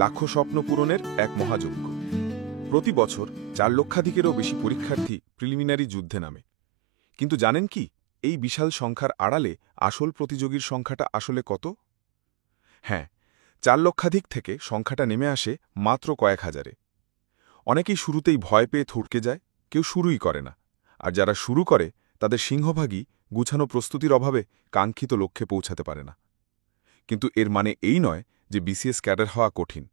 লাখো স্বপ্ন পূরণের এক মহাযজ্ঞ। প্রতি বছর 4 লক্ষাধিকেরও বেশি পরীক্ষার্থী প্রিলিমিনারি যুদ্ধে নামে। কিন্তু জানেন কি, এই বিশাল সংখ্যার আড়ালে আসল প্রতিযোগীর সংখ্যাটা আসলে কত? হ্যাঁ, 4 লক্ষাধিক থেকে সংখ্যাটা নেমে আসে মাত্র কয়েক হাজারে। অনেকেই শুরুতেই ভয় পেয়ে থড়কে যায়, কেউ শুরুই করে না। আর যারা শুরু করে তাদের সিংহভাগই গুছানো প্রস্তুতির অভাবে কাঙ্ক্ষিত লক্ষ্যে পৌঁছাতে পারে না। কিন্তু এর মানে এই নয় যে বিসিএস ক্যাডার হওয়া কঠিন।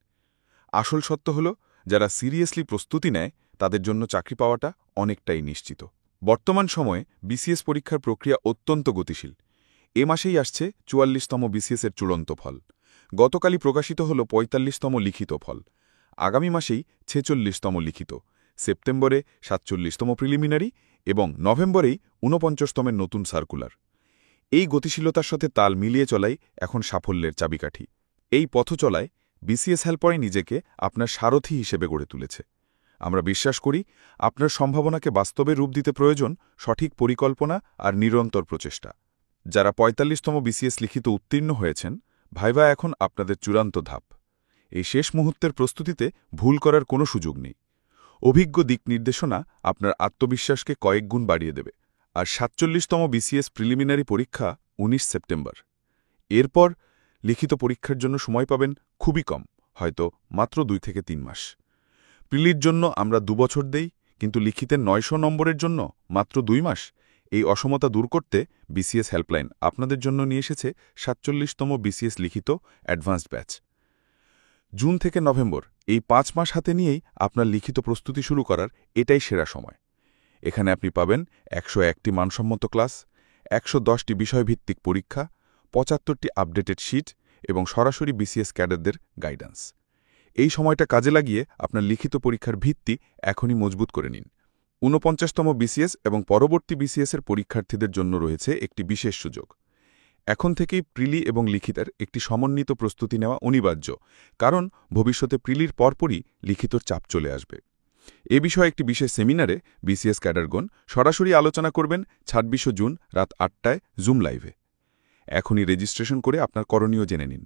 আসল সত্য হল, যারা সিরিয়াসলি প্রস্তুতি নেয় তাদের জন্য চাকরি পাওয়াটা অনেকটাই নিশ্চিত। বর্তমান সময়ে বিসিএস পরীক্ষার প্রক্রিয়া অত্যন্ত গতিশীল। এ মাসেই আসছে ৪৪তম বিসিএসের চূড়ান্ত ফল। গতকালই প্রকাশিত হল ৪৫তম লিখিত ফল। আগামী মাসেই ৪৬তম লিখিত, সেপ্টেম্বরে ৪৭তম প্রিলিমিনারি এবং নভেম্বরেই ৪৯তমের নতুন সার্কুলার। এই গতিশীলতার সাথে তাল মিলিয়ে চলাই এখন সাফল্যের চাবিকাঠি। এই পথচলায় বিসিএস হেল্পলাইন নিজেকে আপনার সারথি হিসেবে গড়ে তুলেছে। আমরা বিশ্বাস করি, আপনার সম্ভাবনাকে বাস্তবে রূপ দিতে প্রয়োজন সঠিক পরিকল্পনা আর নিরন্তর প্রচেষ্টা। যারা ৪৫তম বিসিএস লিখিত উত্তীর্ণ হয়েছেন, ভাইভা এখন আপনাদের চূড়ান্ত ধাপ। এই শেষ মুহূর্তের প্রস্তুতিতে ভুল করার কোনো সুযোগ নেই। অভিজ্ঞ দিক নির্দেশনা আপনার আত্মবিশ্বাসকে কয়েক গুণ বাড়িয়ে দেবে। আর ৪৭তম বিসিএস প্রিলিমিনারি পরীক্ষা ১৯ সেপ্টেম্বর। এরপর লিখিত পরীক্ষার জন্য সময় পাবেন খুবই কম, হয়তো মাত্র ২ থেকে ৩ মাস। প্রিলির জন্য আমরা ২ বছর দেই, কিন্তু লিখিতের ৯০০ নম্বরের জন্য মাত্র ২ মাস। এই অসমতা দূর করতে বিসিএস হেল্পলাইন আপনাদের জন্য নিয়ে এসেছে ৪৭তম বিসিএস লিখিত অ্যাডভান্সড ব্যাচ। জুন থেকে নভেম্বর এই ৫ মাস হাতে নিয়েই আপনার লিখিত প্রস্তুতি শুরু করার এটাই সেরা সময়। এখানে আপনি পাবেন ১০১টি মানসম্মত ক্লাস, ১১০টি বিষয়ভিত্তিক পরীক্ষা, ৭৫টি আপডেটেড শিট এবং সরাসরি বিসিএস ক্যাডারদের গাইডেন্স। এই সময়টা কাজে লাগিয়ে আপনার লিখিত পরীক্ষার ভিত্তি এখনই মজবুত করে নিন। ৪৯তম বিসিএস এবং পরবর্তী বিসিএসের পরীক্ষার্থীদের জন্য রয়েছে একটি বিশেষ সুযোগ। এখন থেকেই প্রিলি এবং লিখিতের একটি সমন্বিত প্রস্তুতি নেওয়া অনিবার্য, কারণ ভবিষ্যতে প্রিলির পরপরই লিখিতর চাপ চলে আসবে। এ বিষয়ে একটি বিশেষ সেমিনারে বিসিএস ক্যাডারগণ সরাসরি আলোচনা করবেন ২৬ জুন রাত ৮টায় জুম লাইভে। এখনই রেজিস্ট্রেশন করে আপনার করণীয় জেনে নিন।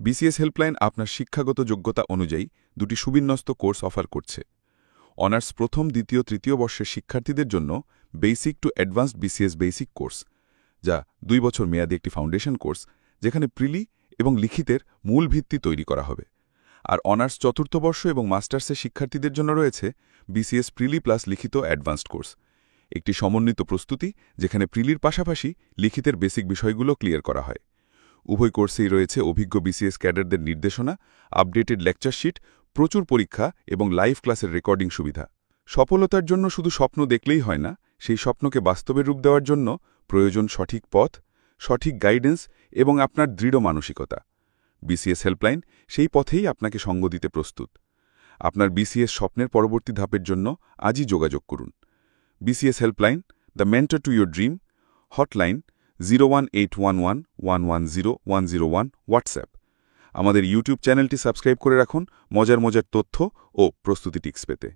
বিসিএস হেল্পলাইন আপনার শিক্ষাগত যোগ্যতা অনুযায়ী দুটি সুবিন্যস্ত কোর্স অফার করছে। অনার্স প্রথম, দ্বিতীয়, তৃতীয় বর্ষের শিক্ষার্থীদের জন্য basic to advanced BCS basic course, যা ২ বছর মেয়াদী একটি ফাউন্ডেশন কোর্স, যেখানে প্রিলি এবং লিখিতের মূল ভিত্তি তৈরি করা হবে। আর অনার্স চতুর্থ বর্ষ এবং মাস্টার্সের শিক্ষার্থীদের জন্য রয়েছে বিসিএস প্রিলি প্লাস লিখিত অ্যাডভান্সড কোর্স, একটি সমন্বিত প্রস্তুতি যেখানে প্রিলির পাশাপাশি লিখিতের বেসিক বিষয়গুলো ক্লিয়ার করা হয়। উভয় কোর্সেই রয়েছে অভিজ্ঞ বিসিএস ক্যাডারদের নির্দেশনা, আপডেটেড লেকচার শিট, প্রচুর পরীক্ষা এবং লাইভ ক্লাসের রেকর্ডিং সুবিধা। সফলতার জন্য শুধু স্বপ্ন দেখলেই হয় না, সেই স্বপ্নকে বাস্তবে রূপ দেওয়ার জন্য প্রয়োজন সঠিক পথ, সঠিক গাইডেন্স এবং আপনার দৃঢ় মানসিকতা। বিসিএস হেল্পলাইন সেই পথেই আপনাকে সঙ্গ দিতে প্রস্তুত। আপনার বিসিএস স্বপ্নের পরবর্তী ধাপের জন্য আজই যোগাযোগ করুন। BCS helpline, the mentor to your dream, hotline 01811110101, WhatsApp. আমাদের ইউটিউব চ্যানেলটি সাবস্ক্রাইব করে রাখুন মজার তথ্য ও প্রস্তুতি টিপস পেতে।